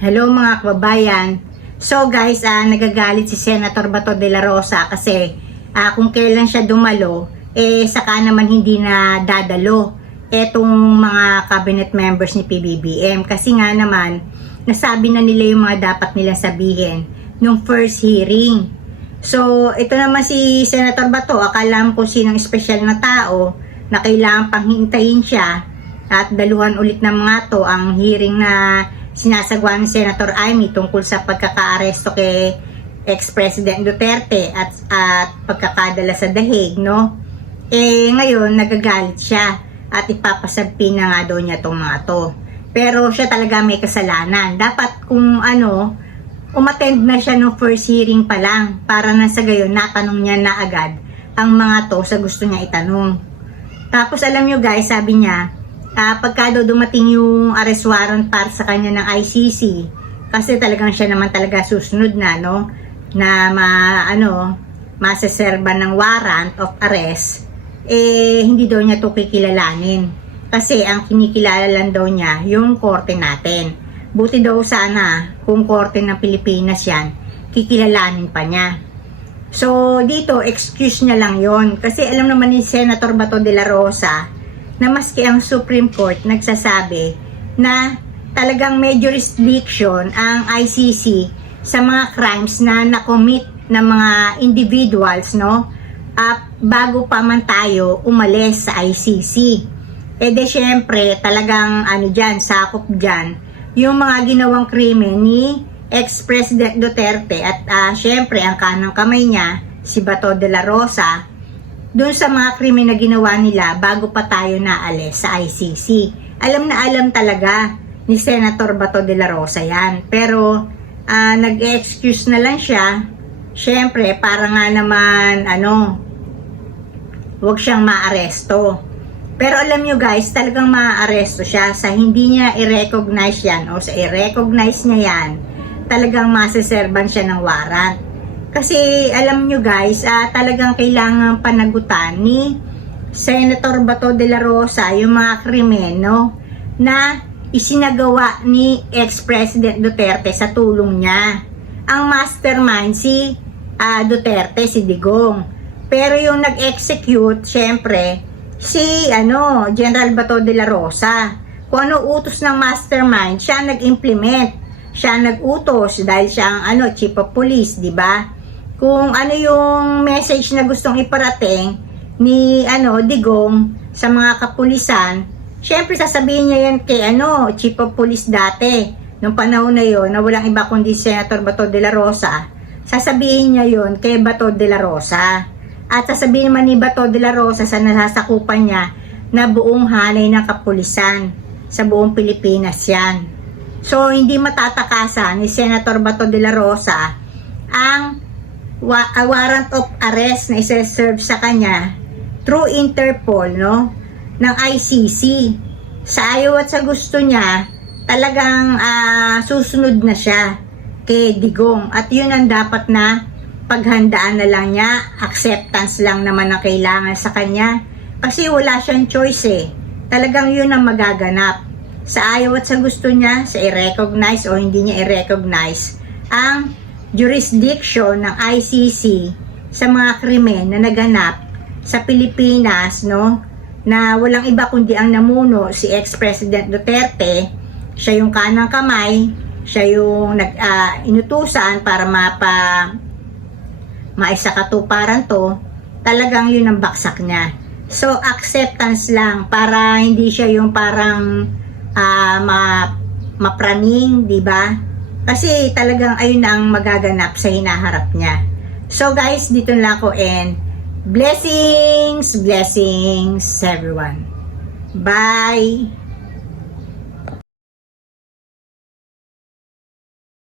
Hello mga kababayan. So guys, ah, nagagalit si Senator Bato de la Rosa kasi ah, kung kailan siya dumalo, eh saka naman hindi na dadalo etong mga cabinet members ni PBBM. Kasi nga naman, nasabi na nila yung mga dapat nilang sabihin nung first hearing. So, ito naman si Senator Bato, akala mo kung sinong espesyal na tao na kailangan pang hintayin siya at daluhan ulit ng mga to ang hearing na sinasagwa ni Senator Amy tungkol sa pagkakaaresto kay ex-president Duterte at, at pagkakadala sa dahig, no? Eh, ngayon, nagagalit siya at ipapasabi na nga daw niya tong mga to. Pero siya talaga may kasalanan. Dapat kung ano, umattend na siya no first hearing pa lang para na sa gayon natanong niya na agad ang mga to sa gusto niya itanong. Tapos alam nyo guys, sabi niya, ah, pagka dumating yung arrest warrant para sa kanya ng ICC, kasi talagang siya naman talaga susunod na, no? Na ma, ano, masaserba ng warrant of arrest, eh, hindi daw niya to kikilalanin. Kasi ang kinikilala lang daw niya, yung korte natin. Buti daw sana, kung korte ng Pilipinas yan, kikilalanin pa niya. So, dito, excuse niya lang yon Kasi alam naman ni Senator Bato de la Rosa na maski ang Supreme Court nagsasabi na talagang may jurisdiction ang ICC sa mga crimes na nakomit ng mga individuals, no? At bago pa man tayo umalis sa ICC. E de syempre, talagang ano dyan, sakop dyan, yung mga ginawang krimen ni ex-president Duterte at ah, syempre ang kanang kamay niya, si Bato de la Rosa, doon sa mga krimen na ginawa nila bago pa tayo naalis sa ICC. Alam na alam talaga ni Senator Bato de la Rosa yan. Pero ah, nag-excuse na lang siya, syempre para nga naman ano, wag siyang maaresto. Pero alam nyo guys, talagang maaaresto siya sa hindi niya i-recognize yan o sa i-recognize niya yan, talagang maseserban siya ng warrant. Kasi alam nyo guys, ah, talagang kailangan panagutan ni Senator Bato de la Rosa yung mga krimen no, na isinagawa ni ex-president Duterte sa tulong niya. Ang mastermind si ah, Duterte, si Digong. Pero yung nag-execute, syempre, si ano, General Bato de la Rosa. Kung ano utos ng mastermind, siya nag-implement. Siya nag-utos dahil siya ang ano, chief of police, di ba? Kung ano yung message na gustong iparating ni ano, Digong sa mga kapulisan, syempre sasabihin niya yan kay ano, chief of police dati. Nung panahon na yon na walang iba kundi Senator Bato de la Rosa, sasabihin niya yon kay Bato de la Rosa. At sasabihin naman ni Bato de la Rosa sa nasasakupan niya na buong hanay ng kapulisan sa buong Pilipinas yan. So, hindi matatakasan ni Senator Bato de la Rosa ang wa- a warrant of arrest na isa-serve sa kanya through Interpol, no? ng ICC. Sa ayaw at sa gusto niya, talagang ah, susunod na siya kay Digong. At yun ang dapat na paghandaan na lang niya, acceptance lang naman ang kailangan sa kanya. Kasi wala siyang choice eh. Talagang yun ang magaganap. Sa ayaw at sa gusto niya, sa i-recognize o hindi niya i-recognize, ang jurisdiction ng ICC sa mga krimen na naganap sa Pilipinas, no, na walang iba kundi ang namuno si ex-president Duterte, siya yung kanang kamay, siya yung nag ah, inutusan para mapa maisakatuparan to, talagang yun ang baksak niya. So, acceptance lang para hindi siya yung parang ah, ma, mapraning, di ba? Kasi talagang ayun ang magaganap sa hinaharap niya. So guys, dito lang ako and blessings, blessings everyone. Bye!